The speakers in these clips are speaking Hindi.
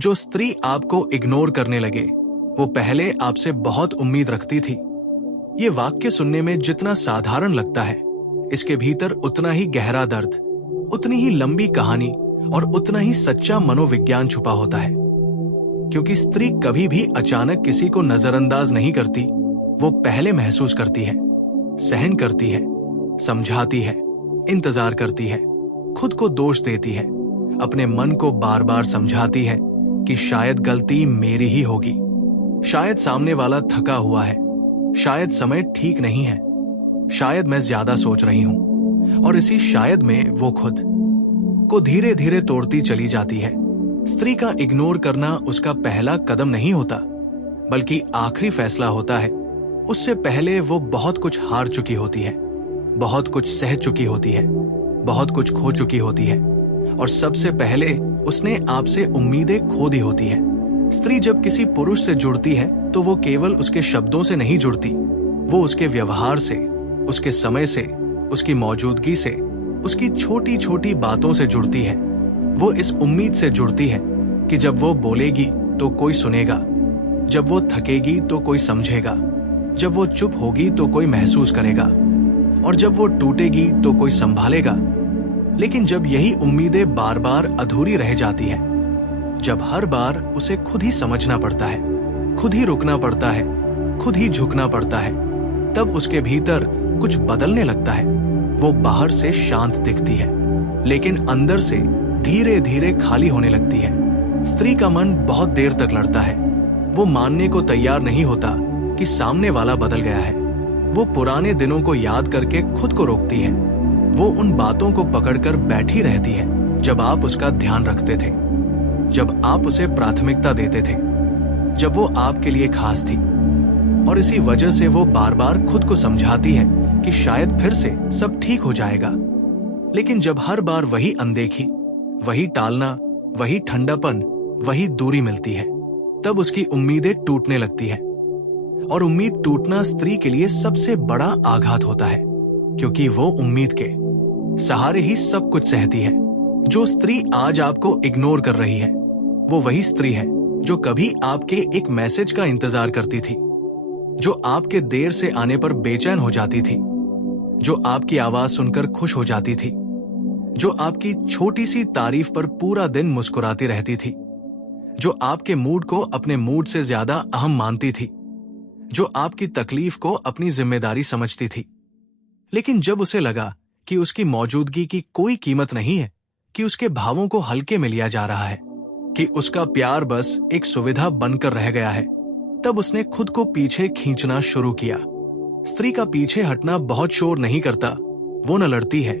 जो स्त्री आपको इग्नोर करने लगे वो पहले आपसे बहुत उम्मीद रखती थी। ये वाक्य सुनने में जितना साधारण लगता है, इसके भीतर उतना ही गहरा दर्द, उतनी ही लंबी कहानी और उतना ही सच्चा मनोविज्ञान छुपा होता है। क्योंकि स्त्री कभी भी अचानक किसी को नजरअंदाज नहीं करती, वो पहले महसूस करती है, सहन करती है, समझाती है, इंतजार करती है, खुद को दोष देती है, अपने मन को बार बार समझाती है कि शायद गलती मेरी ही होगी, शायद सामने वाला थका हुआ है, शायद समय ठीक नहीं है, शायद मैं ज्यादा सोच रही हूं। और इसी शायद में वो खुद को धीरे धीरे तोड़ती चली जाती है। स्त्री का इग्नोर करना उसका पहला कदम नहीं होता, बल्कि आखिरी फैसला होता है। उससे पहले वो बहुत कुछ हार चुकी होती है, बहुत कुछ सह चुकी होती है, बहुत कुछ खो चुकी होती है, और सबसे पहले उसने आपसे उम्मीदें खो दी होती है। स्त्री जब किसी पुरुष से जुड़ती है तो वो केवल उसके शब्दों से नहीं जुड़ती, वो उसके व्यवहार से, उसके समय से, उसकी मौजूदगी से, उसकी छोटी छोटी बातों से जुड़ती है। वो इस उम्मीद से जुड़ती है कि जब वो बोलेगी तो कोई सुनेगा, जब वो थकेगी तो कोई समझेगा, जब वो चुप होगी तो कोई महसूस करेगा, और जब वो टूटेगी तो कोई संभालेगा। लेकिन जब यही उम्मीदें बार बार अधूरी रह जाती है, जब हर बार उसे खुद ही समझना पड़ता है, खुद ही रुकना पड़ता है, खुद ही झुकना पड़ता है, तब उसके भीतर कुछ बदलने लगता है। वो बाहर से शांत दिखती है, लेकिन अंदर से धीरे धीरे खाली होने लगती है। स्त्री का मन बहुत देर तक लड़ता है, वो मानने को तैयार नहीं होता कि सामने वाला बदल गया है। वो पुराने दिनों को याद करके खुद को रोकती है। वो उन बातों को पकड़कर बैठी रहती है जब आप उसका ध्यान रखते थे, जब आप उसे प्राथमिकता देते थे, जब वो आपके लिए खास थी। और इसी वजह से वो बार बार खुद को समझाती है कि शायद फिर से सब ठीक हो जाएगा। लेकिन जब हर बार वही अनदेखी, वही टालना, वही ठंडापन, वही दूरी मिलती है, तब उसकी उम्मीदें टूटने लगती है। और उम्मीद टूटना स्त्री के लिए सबसे बड़ा आघात होता है, क्योंकि वो उम्मीद के सहारे ही सब कुछ सहती है। जो स्त्री आज आपको इग्नोर कर रही है, वो वही स्त्री है जो कभी आपके एक मैसेज का इंतजार करती थी, जो आपके देर से आने पर बेचैन हो जाती थी, जो आपकी आवाज सुनकर खुश हो जाती थी, जो आपकी छोटी सी तारीफ पर पूरा दिन मुस्कुराती रहती थी, जो आपके मूड को अपने मूड से ज्यादा अहम मानती थी, जो आपकी तकलीफ को अपनी जिम्मेदारी समझती थी। लेकिन जब उसे लगा कि उसकी मौजूदगी की कोई कीमत नहीं है, कि उसके भावों को हल्के में लिया जा रहा है, कि उसका प्यार बस एक सुविधा बनकर रह गया है, तब उसने खुद को पीछे खींचना शुरू किया। स्त्री का पीछे हटना बहुत शोर नहीं करता। वो न लड़ती है,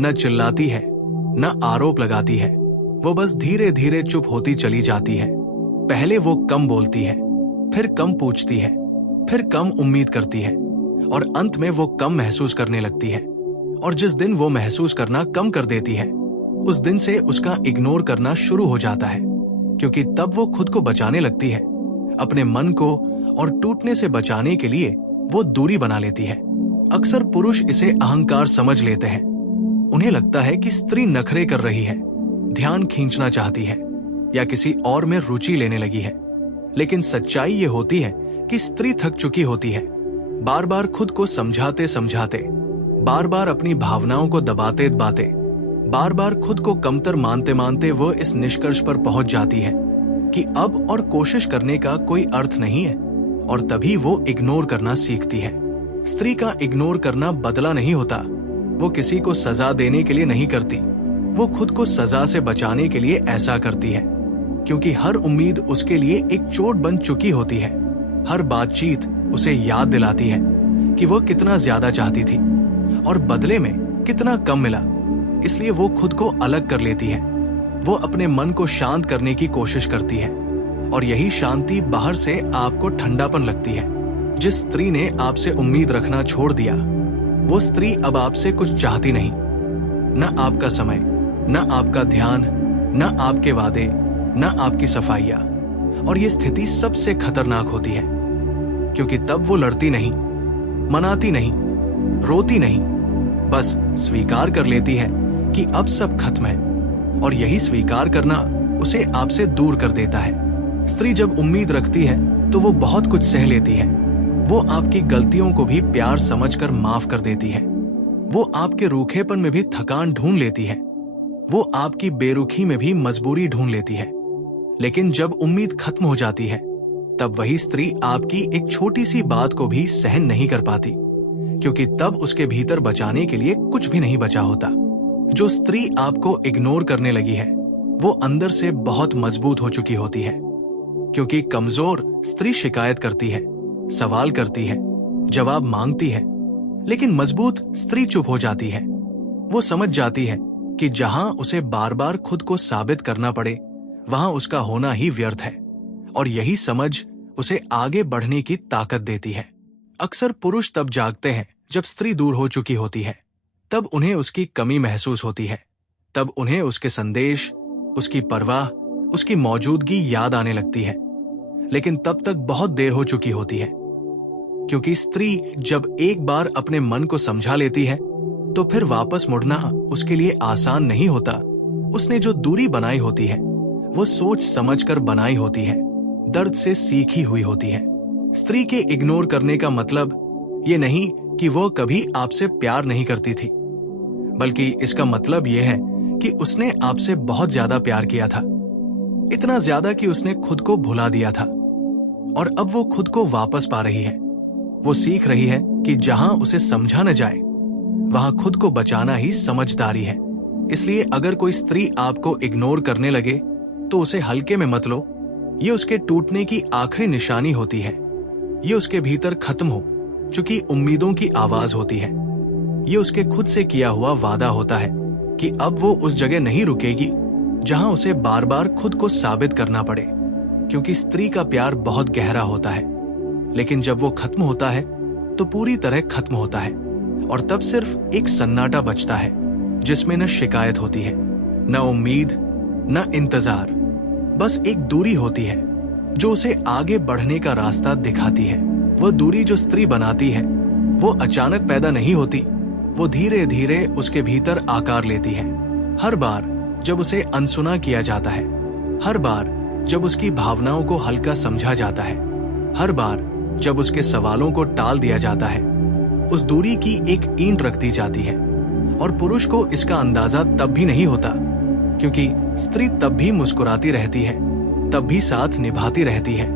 न चिल्लाती है, न आरोप लगाती है। वो बस धीरे धीरे चुप होती चली जाती है। पहले वो कम बोलती है, फिर कम पूछती है, फिर कम उम्मीद करती है, और अंत में वो कम महसूस करने लगती है। और जिस दिन वो महसूस करना कम कर देती है, उस दिन से उसका इग्नोर करना शुरू हो जाता है, क्योंकि तब वो खुद को बचाने लगती है। अपने मन को और टूटने से बचाने के लिए वो दूरी बना लेती है। अक्सर पुरुष इसे अहंकार समझ लेते हैं। उन्हें लगता है कि स्त्री नखरे कर रही है, ध्यान खींचना चाहती है, या किसी और में रुचि लेने लगी है। लेकिन सच्चाई ये होती है कि स्त्री थक चुकी होती है, बार बार खुद को समझाते समझाते, बार बार अपनी भावनाओं को दबाते दबाते, बार बार खुद को कमतर मानते मानते वो इस निष्कर्ष पर पहुंच जाती है कि अब और कोशिश करने का कोई अर्थ नहीं है, और तभी वो इग्नोर करना सीखती है। स्त्री का इग्नोर करना बदला नहीं होता। वो किसी को सजा देने के लिए नहीं करती, वो खुद को सजा से बचाने के लिए ऐसा करती है, क्योंकि हर उम्मीद उसके लिए एक चोट बन चुकी होती है। हर बातचीत उसे याद दिलाती है कि वो कितना ज्यादा चाहती थी और बदले में कितना कम मिला। इसलिए वो खुद को अलग कर लेती है। वो अपने मन को शांत करने की कोशिश करती है, और यही शांति बाहर से आपको ठंडापन लगती है। जिस स्त्री ने आपसे उम्मीद रखना छोड़ दिया, वो स्त्री अब आपसे कुछ चाहती नहीं, न आपका समय, न आपका ध्यान, न आपके वादे, न आपकी सफाइयां। और ये स्थिति सबसे खतरनाक होती है, क्योंकि तब वो लड़ती नहीं, मनाती नहीं, रोती नहीं, बस स्वीकार कर लेती है कि अब सब खत्म है। और यही स्वीकार करना उसे आपसे दूर कर देता है। स्त्री जब उम्मीद रखती है तो वो बहुत कुछ सह लेती है। वो आपकी गलतियों को भी प्यार समझकर माफ कर देती है। वो आपके रूखेपन में भी थकान ढूंढ लेती है। वो आपकी बेरुखी में भी मजबूरी ढूंढ लेती है। लेकिन जब उम्मीद खत्म हो जाती है तब वही स्त्री आपकी एक छोटी सी बात को भी सहन नहीं कर पाती, क्योंकि तब उसके भीतर बचाने के लिए कुछ भी नहीं बचा होता। जो स्त्री आपको इग्नोर करने लगी है वो अंदर से बहुत मजबूत हो चुकी होती है, क्योंकि कमजोर स्त्री शिकायत करती है, सवाल करती है, जवाब मांगती है, लेकिन मजबूत स्त्री चुप हो जाती है। वो समझ जाती है कि जहां उसे बार बार खुद को साबित करना पड़े वहां उसका होना ही व्यर्थ है, और यही समझ उसे आगे बढ़ने की ताकत देती है। अक्सर पुरुष तब जागते हैं जब स्त्री दूर हो चुकी होती है। तब उन्हें उसकी कमी महसूस होती है। तब उन्हें उसके संदेश, उसकी परवाह, उसकी मौजूदगी याद आने लगती है। लेकिन तब तक बहुत देर हो चुकी होती है, क्योंकि स्त्री जब एक बार अपने मन को समझा लेती है तो फिर वापस मुड़ना उसके लिए आसान नहीं होता। उसने जो दूरी बनाई होती है वो सोच समझकर बनाई होती है, दर्द से सीखी हुई होती है। स्त्री के इग्नोर करने का मतलब ये नहीं कि वो कभी आपसे प्यार नहीं करती थी, बल्कि इसका मतलब ये है कि उसने आपसे बहुत ज्यादा प्यार किया था, इतना ज्यादा कि उसने खुद को भुला दिया था, और अब वो खुद को वापस पा रही है। वो सीख रही है कि जहां उसे समझा न जाए वहां खुद को बचाना ही समझदारी है। इसलिए अगर कोई स्त्री आपको इग्नोर करने लगे तो उसे हल्के में मत लो। ये उसके टूटने की आखिरी निशानी होती है। ये उसके भीतर खत्म हो चुकी उम्मीदों की आवाज होती है। ये उसके खुद से किया हुआ वादा होता है कि अब वो उस जगह नहीं रुकेगी जहां उसे बार बार खुद को साबित करना पड़े, क्योंकि स्त्री का प्यार बहुत गहरा होता है, लेकिन जब वो खत्म होता है तो पूरी तरह खत्म होता है, और तब सिर्फ एक सन्नाटा बचता है जिसमें न शिकायत होती है, न उम्मीद, न इंतजार। बस एक दूरी होती है जो उसे आगे बढ़ने का रास्ता दिखाती है। वो दूरी जो स्त्री बनाती है वो अचानक पैदा नहीं होती, वो धीरे धीरे उसके भीतर आकार लेती है। हर बार जब उसे अनसुना किया जाता है, हर बार जब उसकी भावनाओं को हल्का समझा जाता है, हर बार जब उसके सवालों को टाल दिया जाता है, उस दूरी की एक ईंट रख दी जाती है। और पुरुष को इसका अंदाजा तब भी नहीं होता, क्योंकि स्त्री तब भी मुस्कुराती रहती है, तब भी साथ निभाती रहती है,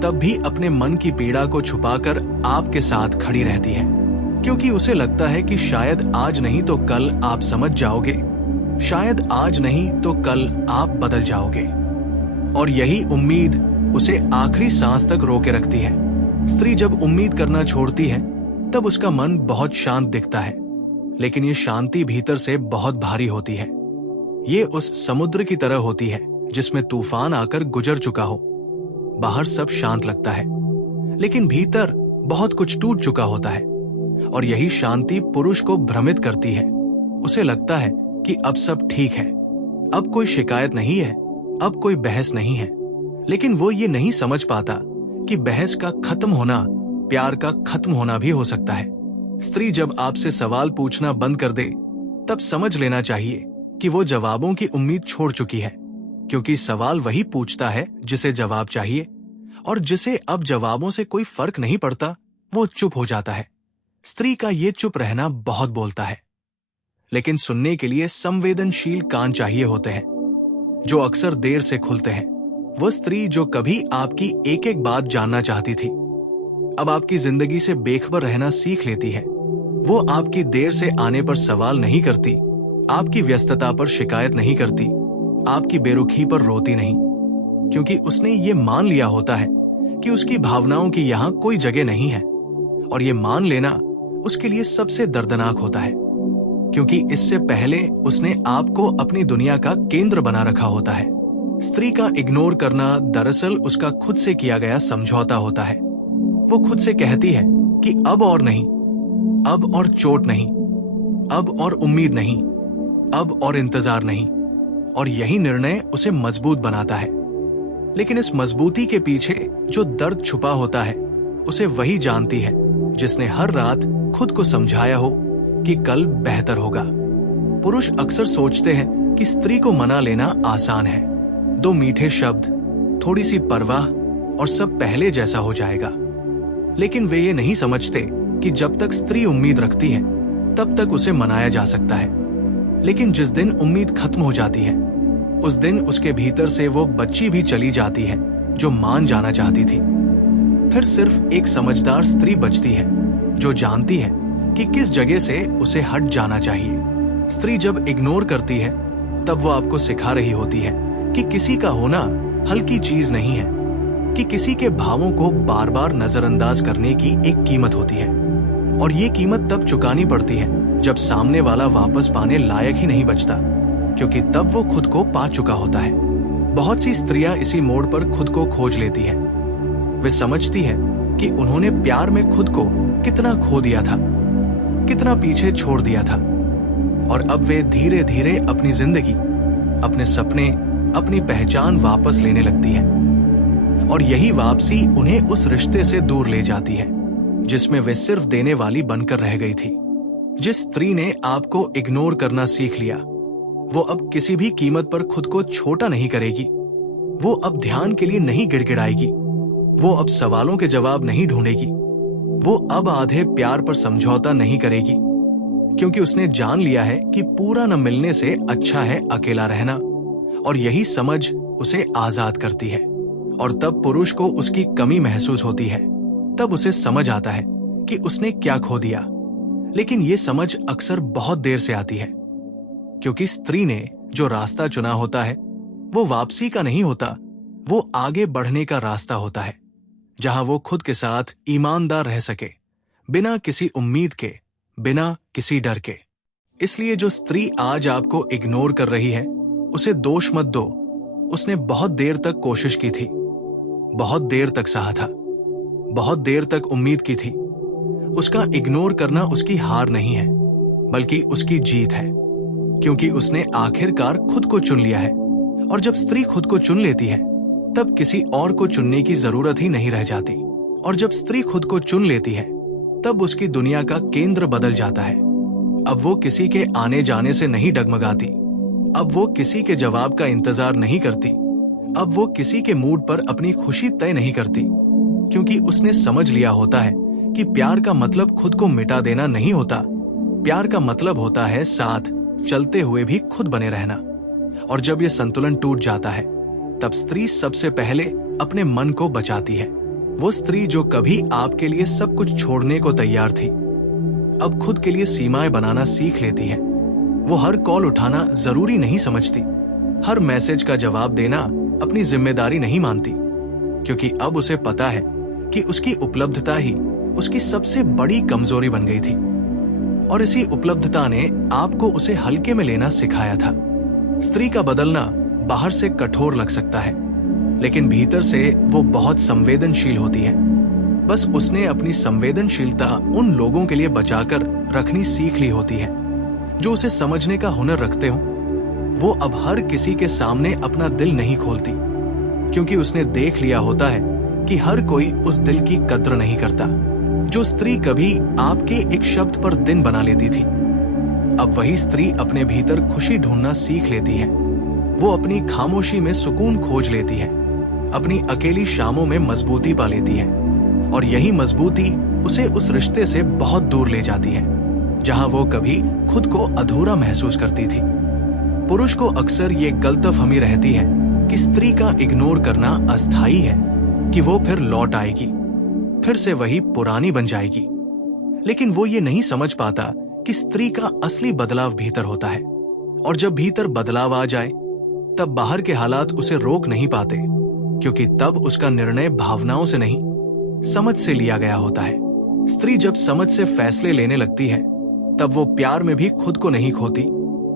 तब भी अपने मन की पीड़ा को छुपाकर आपके साथ खड़ी रहती है, क्योंकि उसे लगता है कि शायद आज नहीं तो कल आप समझ जाओगे, शायद आज नहीं तो कल आप बदल जाओगे। और यही उम्मीद उसे आखिरी सांस तक रोके रखती है। स्त्री जब उम्मीद करना छोड़ती है तब उसका मन बहुत शांत दिखता है, लेकिन ये शांति भीतर से बहुत भारी होती है। ये उस समुद्र की तरह होती है जिसमें तूफान आकर गुजर चुका हो। बाहर सब शांत लगता है, लेकिन भीतर बहुत कुछ टूट चुका होता है, और यही शांति पुरुष को भ्रमित करती है। उसे लगता है कि अब सब ठीक है, अब कोई शिकायत नहीं है, अब कोई बहस नहीं है, लेकिन वो ये नहीं समझ पाता कि बहस का खत्म होना प्यार का खत्म होना भी हो सकता है। स्त्री जब आपसे सवाल पूछना बंद कर दे तब समझ लेना चाहिए कि वो जवाबों की उम्मीद छोड़ चुकी है, क्योंकि सवाल वही पूछता है जिसे जवाब चाहिए, और जिसे अब जवाबों से कोई फर्क नहीं पड़ता वो चुप हो जाता है। स्त्री का ये चुप रहना बहुत बोलता है, लेकिन सुनने के लिए संवेदनशील कान चाहिए होते हैं, जो अक्सर देर से खुलते हैं। वो स्त्री जो कभी आपकी एक एक बात जानना चाहती थी, अब आपकी जिंदगी से बेखबर रहना सीख लेती है। वो आपकी देर से आने पर सवाल नहीं करती, आपकी व्यस्तता पर शिकायत नहीं करती, आपकी बेरुखी पर रोती नहीं, क्योंकि उसने ये मान लिया होता है कि उसकी भावनाओं की यहाँ कोई जगह नहीं है। और ये मान लेना उसके लिए सबसे दर्दनाक होता है, क्योंकि इससे पहले उसने आपको अपनी दुनिया का केंद्र बना रखा होता है। स्त्री का इग्नोर करना दरअसल उसका खुद से किया गया समझौता होता है। वो खुद से कहती है कि अब और नहीं, अब और चोट नहीं, अब और उम्मीद नहीं, अब और इंतजार नहीं, और यही निर्णय उसे मजबूत बनाता है। लेकिन इस मजबूती के पीछे जो दर्द छुपा होता है उसे वही जानती है जिसने हर रात खुद को समझाया हो कि कल बेहतर होगा। पुरुष अक्सर सोचते हैं कि स्त्री को मना लेना आसान है, दो मीठे शब्द, थोड़ी सी परवाह और सब पहले जैसा हो जाएगा। लेकिन वे ये नहीं समझते कि जब तक स्त्री उम्मीद रखती है तब तक उसे मनाया जा सकता है, लेकिन जिस दिन उम्मीद खत्म हो जाती है उस दिन उसके भीतर से वो बच्ची भी चली जाती है जो मान जाना चाहती थी। फिर सिर्फ एक समझदार स्त्री बचती है जो जानती है कि किस जगह से उसे हट जाना चाहिए। स्त्री जब इग्नोर करती है तब वो आपको सिखा रही होती है कि किसी का होना हल्की चीज नहीं है, कि किसी के भावों को बार बार नजरअंदाज करने की एक कीमत होती है, और ये कीमत तब चुकानी पड़ती है जब सामने वाला वापस पाने लायक ही नहीं बचता, क्योंकि तब वो खुद को पा चुका होता है। बहुत सी स्त्रियां इसी मोड़ पर खुद को खोज लेती हैं। वे समझती है कि उन्होंने प्यार में खुद को कितना खो दिया था, कितना पीछे छोड़ दिया था, और अब वे धीरे धीरे अपनी जिंदगी, अपने सपने, अपनी पहचान वापस लेने लगती है। और यही वापसी उन्हें उस रिश्ते से दूर ले जाती है जिसमें वे सिर्फ देने वाली बनकर रह गई थी। जिस स्त्री ने आपको इग्नोर करना सीख लिया वो अब किसी भी कीमत पर खुद को छोटा नहीं करेगी। वो अब ध्यान के लिए नहीं गिड़गिड़ाएगी, वो अब सवालों के जवाब नहीं ढूंढेगी, वो अब आधे प्यार पर समझौता नहीं करेगी, क्योंकि उसने जान लिया है कि पूरा न मिलने से अच्छा है अकेला रहना। और यही समझ उसे आजाद करती है। और तब पुरुष को उसकी कमी महसूस होती है, तब उसे समझ आता है कि उसने क्या खो दिया। लेकिन ये समझ अक्सर बहुत देर से आती है, क्योंकि स्त्री ने जो रास्ता चुना होता है वो वापसी का नहीं होता, वो आगे बढ़ने का रास्ता होता है, जहां वो खुद के साथ ईमानदार रह सके, बिना किसी उम्मीद के, बिना किसी डर के। इसलिए जो स्त्री आज आपको इग्नोर कर रही है उसे दोष मत दो। उसने बहुत देर तक कोशिश की थी, बहुत देर तक सहा था, बहुत देर तक उम्मीद की थी। उसका इग्नोर करना उसकी हार नहीं है, बल्कि उसकी जीत है, क्योंकि उसने आखिरकार खुद को चुन लिया है। और जब स्त्री खुद को चुन लेती है तब किसी और को चुनने की जरूरत ही नहीं रह जाती। और जब स्त्री खुद को चुन लेती है तब उसकी दुनिया का केंद्र बदल जाता है। अब वो किसी के आने जाने से नहीं डगमगाती, अब वो किसी के जवाब का इंतजार नहीं करती, अब वो किसी के मूड पर अपनी खुशी तय नहीं करती, क्योंकि उसने समझ लिया होता है कि प्यार का मतलब खुद को मिटा देना नहीं होता। प्यार का मतलब होता है साथ चलते हुए भी खुद बने रहना। और जब ये संतुलन टूट जाता है तब स्त्री सबसे पहले अपने मन को बचाती है। वो स्त्री जो कभी आपके लिए सब कुछ छोड़ने को तैयार थी, अब खुद के लिए सीमाएं बनाना सीख लेती है। वो हर कॉल उठाना जरूरी नहीं समझती, हर मैसेज का जवाब देना अपनी जिम्मेदारी नहीं मानती, क्योंकि अब उसे पता है कि उसकी उपलब्धता ही उसकी सबसे बड़ी कमजोरी बन गई थी। और इसी उपलब्धता ने आपको उसे हल्के में लेना सिखाया था। स्त्री का बदलना बाहर से कठोर लग सकता है, लेकिन भीतर से वो बहुत संवेदनशील होती है। बस उसने अपनी संवेदनशीलता उन लोगों के लिए बचाकर रखनी सीख ली होती है जो उसे समझने का हुनर रखते हो। वो अब हर किसी के सामने अपना दिल नहीं खोलती, क्योंकि उसने देख लिया होता है कि हर कोई उस दिल की कद्र नहीं करता जो स्त्री कभी आपके एक शब्द पर दिन बना लेती थी। अब वही स्त्री अपने भीतर खुशी ढूंढना सीख लेती है। वो अपनी खामोशी में सुकून खोज लेती है, अपनी अकेली शामों में मजबूती पा लेती है, और यही मजबूती उसे उस रिश्ते से बहुत दूर ले जाती है जहां वो कभी खुद को अधूरा महसूस करती थी। पुरुष को अक्सर ये गलतफहमी रहती है कि स्त्री का इग्नोर करना अस्थायी है, कि वो फिर लौट आएगी, फिर से वही पुरानी बन जाएगी। लेकिन वो ये नहीं समझ पाता कि स्त्री का असली बदलाव भीतर होता है, और जब भीतर बदलाव आ जाए तब बाहर के हालात उसे रोक नहीं पाते, क्योंकि तब उसका निर्णय भावनाओं से नहीं, समझ से लिया गया होता है। स्त्री जब समझ से फैसले लेने लगती है तब वो प्यार में भी खुद को नहीं खोती।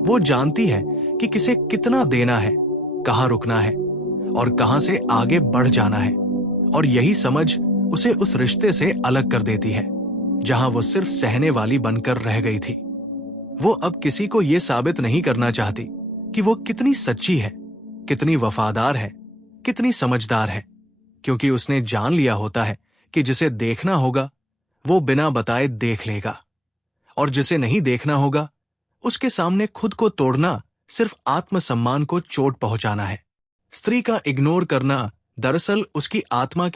वो जानती है कि किसे कितना देना है, कहाँ रुकना है और कहाँ से आगे बढ़ जाना है। और यही समझ उसे उस रिश्ते से अलग कर देती है जहां वो सिर्फ सहने वाली बनकर रह गई थी। वो अब किसी को ये साबित नहीं करना चाहती कि वो कितनी सच्ची है, कितनी वफादार है, कितनी समझदार है, क्योंकि उसने जान लिया होता है कि जिसे देखना होगा वो बिना बताए देख लेगा, और जिसे नहीं देखना होगा उसके सामने खुद को तोड़ना सिर्फ आत्मसम्मान को चोट पहुंचाना है। स्त्री का इग्नोर करना दरअसल उसकी आत्मा